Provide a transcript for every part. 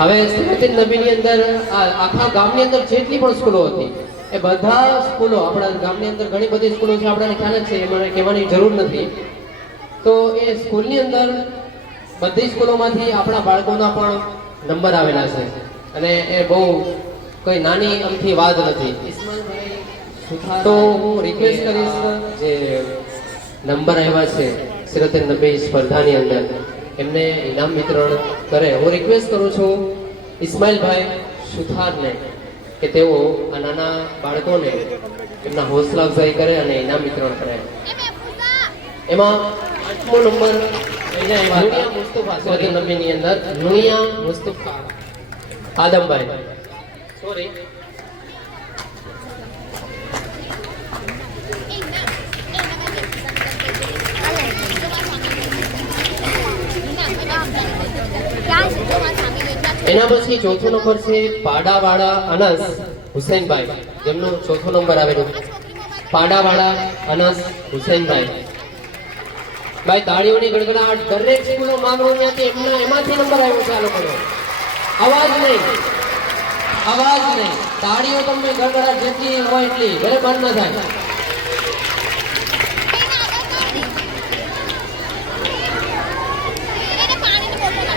હવે સિરાતિન નબીની અંદર આખા ગામની અંદર જેટલી પણ સ્કૂલો હતી એ બધા સ્કૂલો આપણા ગામની અંદર ઘણી બધી સ્કૂલો છે, આપણને ખ્યાલ જ છે, એમાં કહેવાની જરૂર નથી. તો એ સ્કૂલની અંદર બધી સ્કૂલોમાંથી આપણા બાળકોના પણ નંબર આવેલા છે અને એ બહુ કોઈ નાની અમથી વાત નથી. તો હું રિક્વેસ્ટ કરીશ જે નંબર આવ્યા છે સિરાતિન નબી સ્પર્ધાની અંદર એમને ઇનામ વિતરણ કરે. હું રિક્વેસ્ટ કરું છું ઇસ્માઇલભાઈ સુથારને કે તેઓ આ નાના બાળકોને એમના હોસલા અફઝાઈ કરે અને ઇનામ વિતરણ કરે. એમાં 8મો નંબર નુનિયા મુસ્તફા સિરાતિન નબીની અંદર નુનિયા મુસ્તફા આદમભાઈ સોરી એના પછી ચોથો નંબર છે પાડાવાળા અનસ હુસૈનભાઈ, જેમનો ચોથો નંબર આવેલો. પાડાવાળા અનસ હુસૈનભાઈ ભાઈ, તાળીઓની ગડગડાટ. દરેક સ્કૂલો માંગરો ત્યાંથી એમાંથી નંબર આવ્યો છે. આ લોકોનો અવાજ નહીં, અવાજ નહીં, તાળીઓ તમને ગડગડાટ જેટલી હોય એટલી, ભલે બંધ ન થાય.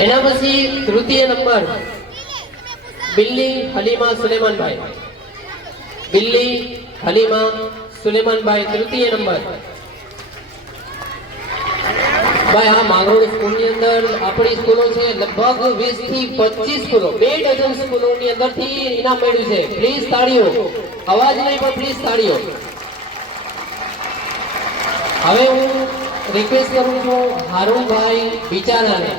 એના પછી તૃતીય નંબર બિલ્લી હલીમા સુલેમાનભાઈ, બિલ્લી હલીમા સુલેમાનભાઈ તૃતીય નંબર. ભાઈ આ માંગરોળ સ્કૂલની અંદર આપણી સ્કૂલો છે લગભગ 20 થી 25 સ્કૂલો, 2 ડઝન સ્કૂલોની અંદરથી ઇનામ મળ્યું છે. પ્લીઝ તાળીઓ, અવાજ નહીં પણ પ્લીઝ તાળીઓ. હવે હું રિક્વેસ્ટ કરું છું હારૂનભાઈ બિચારાને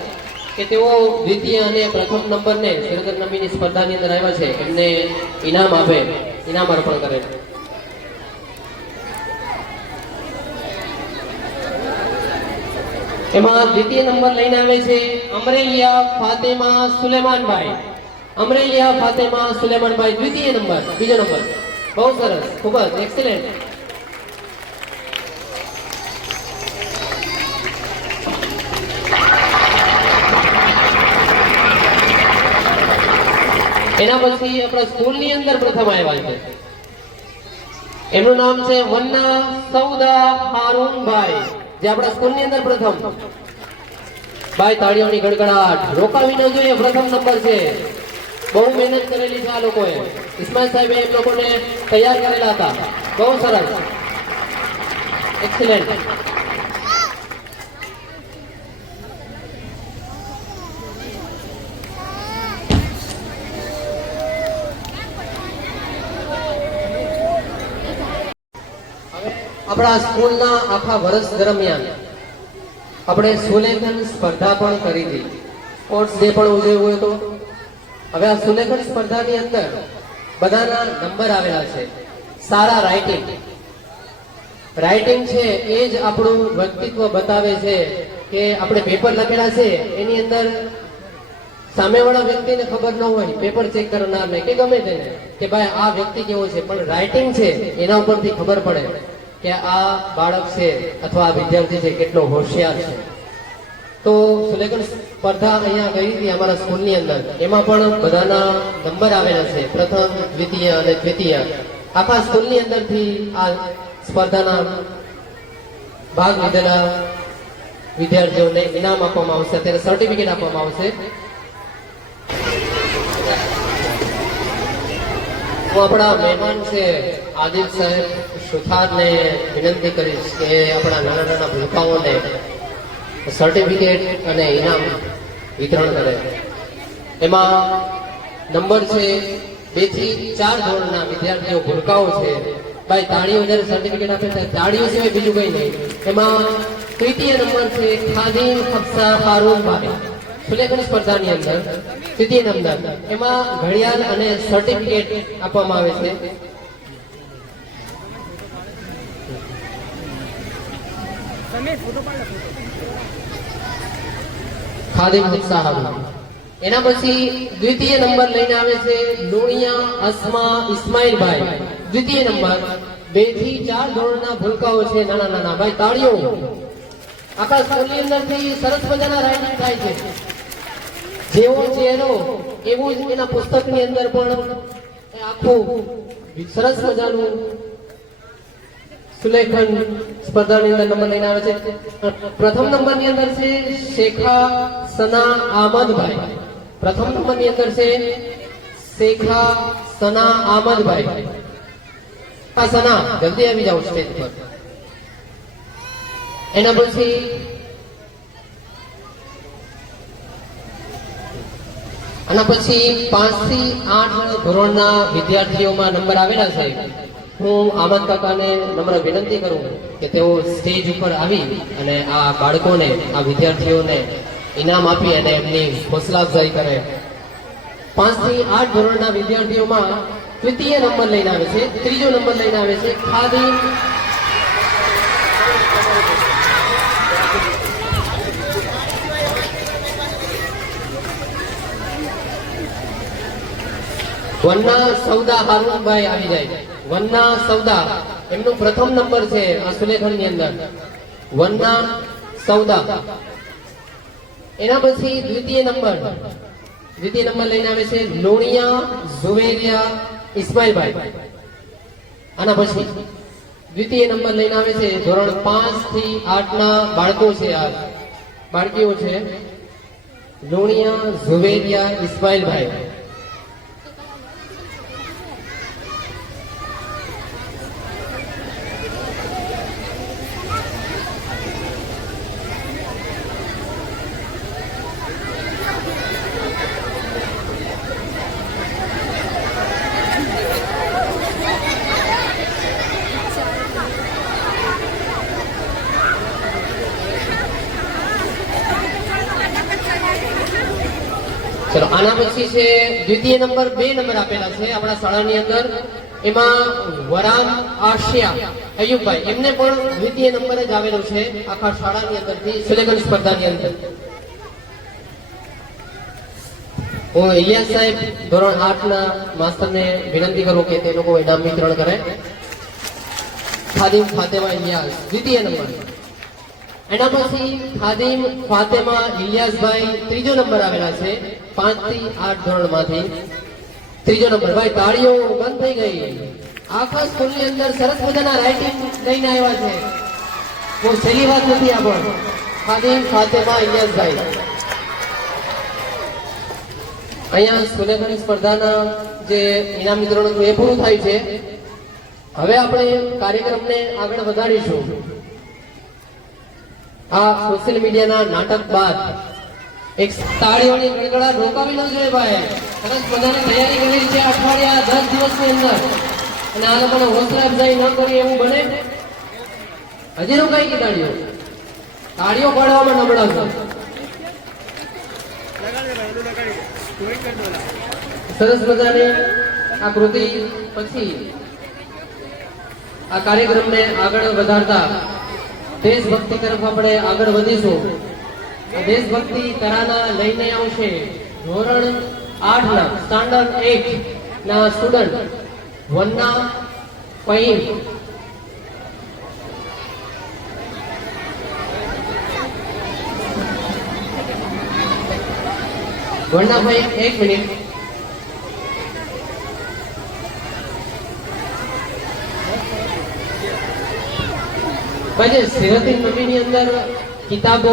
કે તેઓ દ્વિતીય અને પ્રથમ નંબરને સિરાતિન નબીની સ્પર્ધાની અંદર આવ્યા છે એમને ઇનામ આપે, ઇનામ અર્પણ કરે. એમાં દ્વિતીય નંબર લઈને આવે છે અમરેલિયા ફાતેમા સુલેમાનભાઈ, અમરેલિયા ફાતેમા સુલેમાનભાઈ દ્વિતીય નંબર, બીજો નંબર. બહુ સરસ, ખૂબ જ એક્સેલન્ટ. એના પછી આપણા સ્કૂલની અંદર પ્રથમ આવ્યા છે, એમનું નામ છે વન્ના સૌદા હારૂનભાઈ, જે આપણા સ્કૂલની અંદર પ્રથમ. ભાઈ તાળીઓની ગડગડાટ, રોકાવી ન જોઈએ, પ્રથમ નંબર છે. બહુ મહેનત કરેલી છે આ લોકોએ. ઇસ્માઇલ સાહેબે એમ લોકોને તૈયાર કરેલા હતા. બહુ સરસ, એક્સેલન્ટ. આપણા સ્કૂલના આખા વર્ષ દરમિયાન આપણે સુલેખન સ્પર્ધા પણ કરી હતી, સ્પોર્ટ્સ ડે પણ ઉજવ્યો હતો. હવે આ સુલેખન સ્પર્ધાની અંદર બધાના નંબર આવેલા છે. સારા રાઇટિંગ, રાઇટિંગ છે એ જ આપણું વ્યક્તિત્વ બતાવે છે કે આપણે પેપર લખેલા છે એની અંદર સામેવાળા વ્યક્તિને ખબર ન હોય, પેપર ચેક કરનારને કે ગમે તેને, કે ભાઈ આ વ્યક્તિ કેવો છે, પણ રાઇટિંગ છે એના ઉપરથી ખબર પડે કે આ બાળક છે અથવા આ વિદ્યાર્થી છે કેટલો હોશિયાર છે. તો સુલેખન સ્પર્ધા અહીંયા ગઈ હતી અમારા સ્કૂલની અંદર, એમાં પણ બધાના નંબર આવેલા છે, પ્રથમ, દ્વિતીય અને તૃતીય. આખા સ્કૂલની અંદરથી આ સ્પર્ધાના ભાગ લીધેલા વિદ્યાર્થીઓને ઇનામ આપવામાં આવશે, અત્યારે સર્ટિફિકેટ આપવામાં આવશે. હું આપણા મહેમાન છે આદિલ સાહેબ સુથારને વિનંતી કરીશ કે આપણા નાના નાના ભૂલકાઓને સર્ટિફિકેટ અને ઇનામ વિતરણ કરે. એમાં નંબર છે 2 થી 4 ધોરણના વિદ્યાર્થીઓ ભૂલકાઓ છે. ભાઈ તાળીઓ જ્યારે સર્ટિફિકેટ આપે છે તાળીઓ સિવાય બીજું કંઈ નહીં. એમાં તૃતીય નંબર છે ખાદીમ હફસા હારૂનભાઈ, સુલેખન સ્પર્ધાની અંદર તૃતીય નંબર. એમાં ઘડિયાળ અને સર્ટિફિકેટ આપવામાં આવે છે. ખાદીમ હફસા હારૂન. એના પછી દ્વિતીય નંબર લઈને આવે છે લુણિયા અસ્મા ઇસ્માઇલભાઈ, દ્વિતીય નંબર. 2 થી 4 ધોરણના ભૂલકાઓ છે નાના નાના. ભાઈ તાળીઓ. આખા સ્કૂલની અંદરથી સરસ મજાના રાઇડિંગ થાય છે. જેવો ચહેરો એવું જ એના પુસ્તકની અંદર પણ આખું સરસ મજાનું સુલેખન સ્પર્ધાની અંદર નંબર લઈને આવે છે. પ્રથમ નંબરની અંદર છે શેખા સના આમદભાઈ. પ્રથમ નંબરની અંદર છે શેખા સના આમદભાઈ. સના જલ્દી આવી જાઓ સ્ટેજ પર. એના પછી આના પછી 5 થી 8 ધોરણના વિદ્યાર્થીઓમાં નંબર આવેલા છે. હું આમદ કાકાને નમ્ર વિનંતી કરું કે તેઓ સ્ટેજ ઉપર આવી અને આ બાળકોને, આ વિદ્યાર્થીઓને ઇનામ આપી અને એમની હોસલા અફઝાઈ કરે. 5 થી 8 ધોરણના વિદ્યાર્થીઓમાં દ્વિતીય નંબર લઈને આવે છે, ત્રીજો નંબર લઈને આવે છે ખાદીમ વનના સૌદા હારૂનભાઈ આવી જાય. વનના સૌદા એમનો પ્રથમ નંબર છે આ સુલેખનની અંદર. વનના સૌદા. એના પછી દ્વિતીય નંબર લઈને આવે છે લોણિયા ઝુવેરિયા ઇસ્માઇલભાઈ. આના પછી દ્વિતીય નંબર લઈને આવે છે ધોરણ 5 થી 8 ના બાળકો છે, આ બાળકીઓ છે. લોણિયા ઝુવેરિયા ઇસ્માઇલભાઈ. ચલો આના પછી છે દ્વિતીય નંબર, 2 નંબર આપેલા છે આપણા શાળાની અંદર. એમાં વરામ આશિયા અયુબભાઈ, એમને પણ દ્વિતીય નંબર જ આવેલો છે આખા શાળાની અંદરથી સુલેખન સ્પર્ધાની અંદર. હું ઇલિયાસ સાહેબ ધોરણ 8 ના માસ્તરને વિનંતી કરું કે તે લોકો ઇનામ વિતરણ કરે. ખાદીમ ફાતેમા ઇલિયાસ દ્વિતીય નંબર. એના પછી ખાદીમ ફાતેમા ઇલિયાસભાઈ ત્રીજો નંબર આવેલા છે 5 થી 8 ધોરણમાંથી. ત્રીજો નંબર. ભાઈ તાળીઓ બંધ થઈ ગઈ. આખા સ્કૂલની અંદર સરસ મજાના રાઇટિંગ લઈને આવ્યા છે. બહુ સહેલી વાત નથી આ પણ. ખાદીમ ફાતેમા ઇલિયાસભાઈ. અહીંયા સુલેખન સ્પર્ધાના જે ઇનામ વિતરણ હતું એ પૂરું થાય છે. હવે આપણે કાર્યક્રમને આગળ વધારીશું. આ સોશિયલ મીડિયાના નાટક બાદ એક તાળીઓની ગડગડાટ રોકાવી ન જોઈએ ભાઈ. સરસ મજાની તૈયારી કરેલી છે અઠવાડિયા 10 દિવસની અંદર, અને આ લોકોને હોસલા અફઝાઈ ન કરી એવું બને. હજી રોકાઈ ગઈ તાળીઓ. તાળીઓ પાડવામાં નબળા છે. સરસ મજાની આ કૃતિ પછી આ કાર્યક્રમને આગળ વધારતા દેશભક્તિ તરફ આપણે આગળ વધીશું. દેશભક્તિ તરાના લઈને આવશે ધોરણ 8 ના સ્ટાન્ડર્ડ 8 ના સ્ટુડન્ટ વન્ના ફહીમ. વન્ના ફહીમ, 1 મિનિટ. પછી સિરતુન નબીની અંદર કિતાબો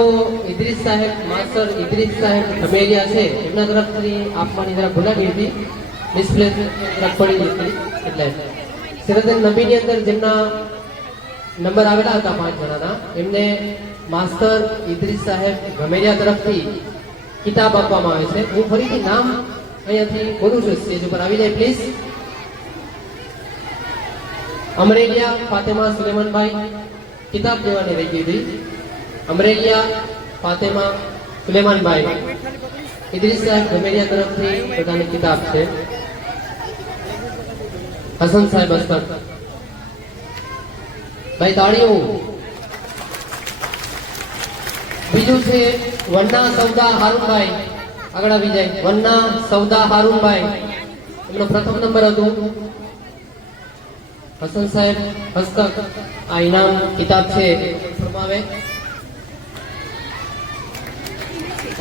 ઇદ્રીસ સાહેબ, માસ્ટર ઇદ્રીસ સાહેબ ખમેરિયા છે, એમના તરફથી આપવાની જરા ભૂલા ગઈ હતી, ડિસ્પ્લે તરફ પડી ગઈ હતી. એટલે સિરતુન નબીની અંદર જેમના નંબર આવેલા હતા 5 જણાના, એમને માસ્ટર ઇદ્રીસ સાહેબ ખમેરિયા તરફથી કિતાબ આપવામાં આવે છે. હું ફરીથી નામ અહીંયાથી બોલું છું, સ્ટેજ ઉપર આવી જાય પ્લીઝ. અમરેલિયા ફાતેમા સુલેમાનભાઈ કિતાબ દેવાની રહી ગઈ હતી. અમરેલિયા ફાતેમા સુલેમાનભાઈ ઇદ્રીસ સાહેબ ગમેરિયા તરફથી પોતાની કિતાબ છે. હસન સાહેબ અસ્કર ભાઈ તાળીઓ. બીજું છે વન્ના સૌદા હારૂનભાઈ, આગળ આવી જાય. વન્ના સૌદા હારૂનભાઈ, એમનો પ્રથમ નંબર હતું. હસન સાહેબ હસ્તક આ ઇનામ કિતાબ છે ફરમાવે.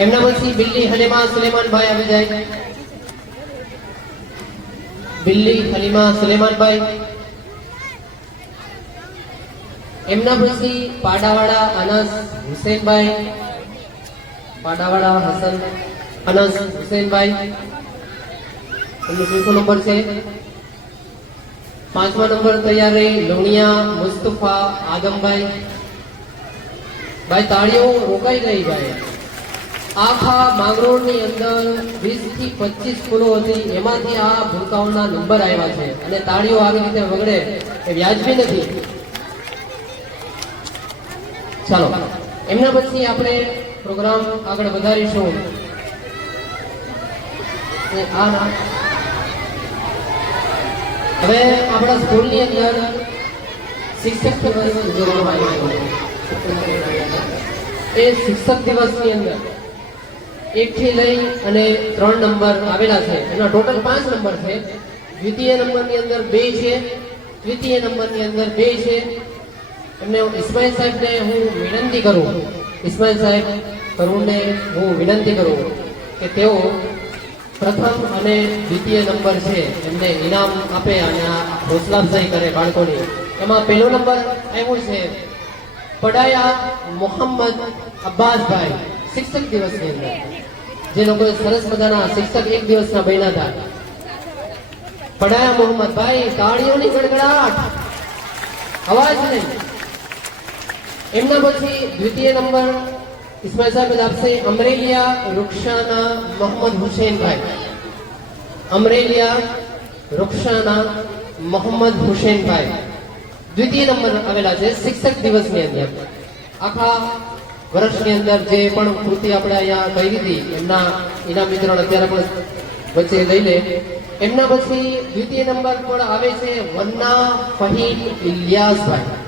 એમના પછી બિલ્લી હલીમા સુલેમાનભાઈ આવી જાય. બિલ્લી હલીમા સુલેમાનભાઈ. એમના પછી પાડાવાડા અનસ હુસેનભાઈ. પાડાવાડા હસન અનસ હુસેનભાઈ, એમનો ચોથો નંબર છે. પાંચમા નંબર તૈયાર રહી લુણિયા મુસ્તફા આદમભાઈ. ભાઈ તાળીઓ રોકાઈ ગઈ ભાઈ. આખા માંગરોળની અંદર 20 થી 25 સ્કૂલો હતી, એમાંથી આ ભૂલકાઓના નંબર આવ્યા છે અને તાળીઓ આવી રીતે વગડે એ વ્યાજબી નથી. ચાલો એમના પછી આપણે પ્રોગ્રામ આગળ વધારીશું. હવે આપણા સ્કૂલની અંદર શિક્ષક દિવસ ઉજવવામાં આવ્યો છે. એ શિક્ષક દિવસની અંદર 1 થી લઈ અને 3 નંબર આવેલા છે. એના ટોટલ 5 નંબર છે. દ્વિતીય નંબરની અંદર 2 છે, તૃતીય નંબરની અંદર 2 છે. એમને ઇસ્માઇલ સાહેબને હું વિનંતી કરું, ઇસ્માઇલ સાહેબ કરુણને હું વિનંતી કરું કે તેઓ પ્રથમ અને દ્વિતીય નંબર છે એમને ઇનામ આપે અને આ હૌસલા અફઝાઈ કરે બાળકોની. એમાં પહેલો નંબર આવ્યો છે પડાયા મોહમ્મદ અબ્બાસભાઈ શિક્ષક દિવસની અંદર, જે લોકોએ સરસ મજાના શિક્ષક એક દિવસના બન્યા હતા. પડાયા મોહમ્મદભાઈ, તાળીઓની ગડગડાટ, અવાજ નહીં. એમના પછી દ્વિતીય નંબર ઇસ્માઇલ સાહેબ આપશે અમરેલિયા રૂક્ષાના મોહમ્મદ હુસેનભાઈ. અમરેલિયા રૂક્ષાના મોહમ્મદ હુસેનભાઈ દ્વિતીય નંબર આવેલા છે શિક્ષક દિવસની અંદર. આખા વર્ષની અંદર જે પણ કૃતિ આપણે અહીંયા કરી હતી એમના ઇનામ વિતરણ અત્યારે પણ વચ્ચે લઈ લે. એમના પછી દ્વિતીય નંબર પણ આવે છે વન્ના ફહીમ ઇલિયાસભાઈ.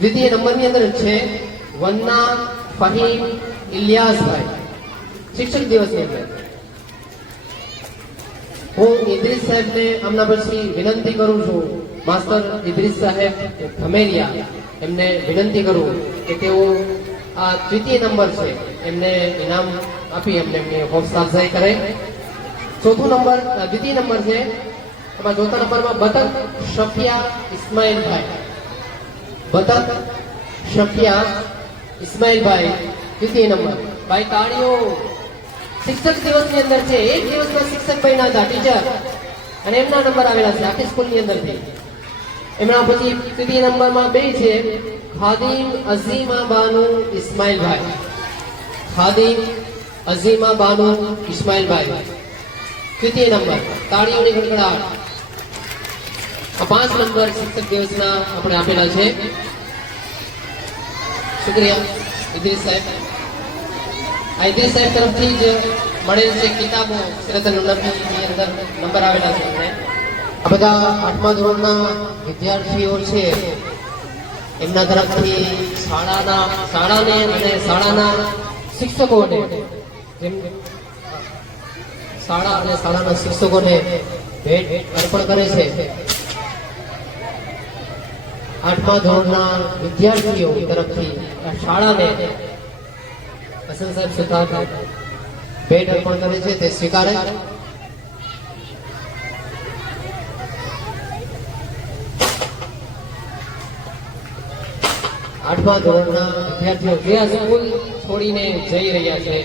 દ્વિતીય નંબરની અંદર છે વન્ના ફહીમ ઇલિયાસભાઈ શિક્ષક દિવસની અંદર. હું ઇદ્રીસ સાહેબને આમના પછી વિનંતી કરું છું, માસ્ટર ઇદ્રીસ સાહેબ ધમેરિયા, એમને વિનંતી કરું કે તેઓ આ તૃતીય નંબર છે એમને ઇનામ આપી એમની હૌસલા અફઝાઈ કરે. ચોથો નંબર દ્વિતીય નંબર છે એમાં ચોથા નંબરમાં બતક શફિયા ઇસ્માઇલભાઈ. બતક શફિયા ઇસ્માઇલભાઈ દ્વિતીય નંબર. ભાઈ તાળીઓ. શિક્ષક દિવસની અંદર છે, એક દિવસના શિક્ષક બન્યા હતા ટીચર, અને એમના નંબર આવેલા છે આખી સ્કૂલની અંદરથી. એમના પછી તૃતીય નંબરમાં 2 છે ખાદિમ અઝીમા બાનુ ઇસ્માઇલભાઈ. ખાદિમ અઝીમા બાનુ ઇસ્માઇલભાઈ તૃતીય નંબર. તાળીઓની ગડગડાટ. આ 5 નંબર શિક્ષક દિવસના આપણે આપેલા છે. શુક્રિયા ઇદ્રીસ સાહેબ. આ ઇદ્રીસ સાહેબ તરફથી જ મળેલ છે કિતાબો સિરતન નબીની અંદર નંબર આવેલા છે. આ બધા 8મા ધોરણના વિદ્યાર્થીઓ છે, એમના તરફથી શાળાને અને શાળાના શિક્ષકોને, શાળા અને શાળાના શિક્ષકોને ભેટ અર્પણ કરે છે. 8મા ધોરણના વિદ્યાર્થીઓ તરફથી શાળાને હસન સાહેબ સુથાર ભેટ અર્પણ કરે છે, તે સ્વીકારે. આઠમા ધોરણના વિદ્યાર્થીઓ જે આ સ્કૂલ છોડીને જઈ રહ્યા છે,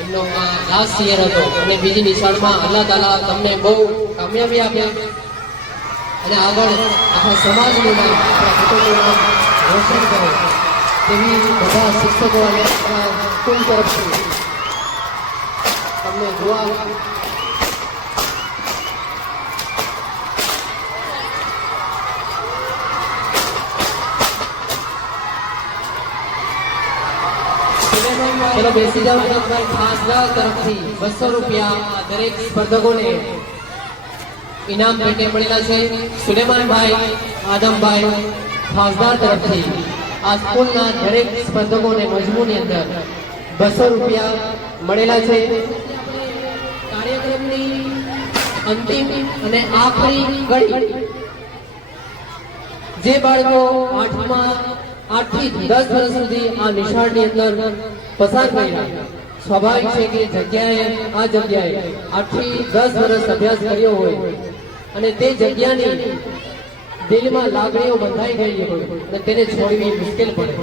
એમનો આ લાસ્ટ યર હતો અને બીજી નિશાળમાં અલ્લાહ તાલા તમને બહુ કામયાબી આપ્યા અને આગળ આખા સમાજનું નામ, આપણા કુટુંબનું નામ રોશન કરે તેવી બધા શિક્ષકો અને સ્કૂલ તરફથી તમને દુઆ. ચલો બેસી જાઓ. ખાસદાર તરફથી 200 રૂપિયા દરેક સ્પર્ધકોને ઇનામ પેટે મળેલા છે. સુલેમાનભાઈ આદમભાઈ ખાસદાર તરફથી આ સ્કૂલના દરેક સ્પર્ધકોને મજમૂની અંદર 200 રૂપિયા મળેલા છે. કાર્યક્રમની અંતિમ અને આખરી ઘડી જે બાળકો 8 થી 10 વર્ષ સુધી આ નિશાળની અંદર પસાર કર્યા સ્વાભાવિક છે કે આ જગ્યાએ 8 થી 10 વર્ષ અભ્યાસ કર્યો હોય અને તે જગ્યાની દિલમાં લાગણીઓ બંધાઈ ગઈ હોય અને તેને છોડવી મુશ્કેલ પડે,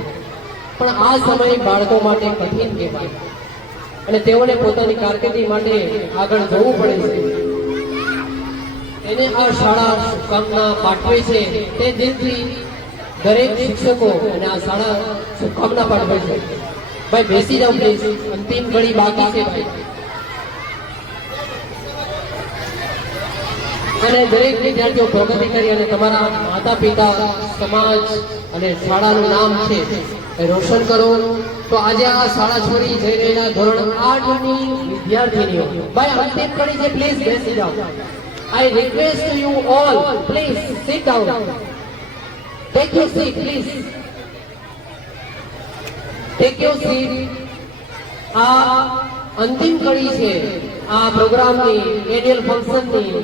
પણ આ સમય બાળકો માટે કઠિન કહેવાય અને તેઓને પોતાની કારકિર્દી માટે આગળ જવું પડે છે. એને આ શાળા શુભકામના પાઠવે છે. તે દિલથી દરેક શિક્ષકો અને આ શાળા શુભકામના પાઠવે છે. ભાઈ બેસી જાઓ પ્લીઝ, અંતિમ ઘડી બાકી છે ભાઈ. અને દરેક વિદ્યાર્થીઓ પ્રગતિ કરી અને તમારા માતા પિતા, સમાજ અને શાળાનું નામ છે એ રોશન કરો. તો આજે આ શાળા છોડી જઈ રહેલા ધોરણ 8 ની વિદ્યાર્થીનીઓ, ભાઈ અંતિમ ઘડી છે, પ્લીઝ બેસી જાઓ. I request to you all, please sit down. Take your seat, please. Take your seat. આ અંતિમ કડી છે આ પ્રોગ્રામની, એન્યુઅલ ફંક્શનની.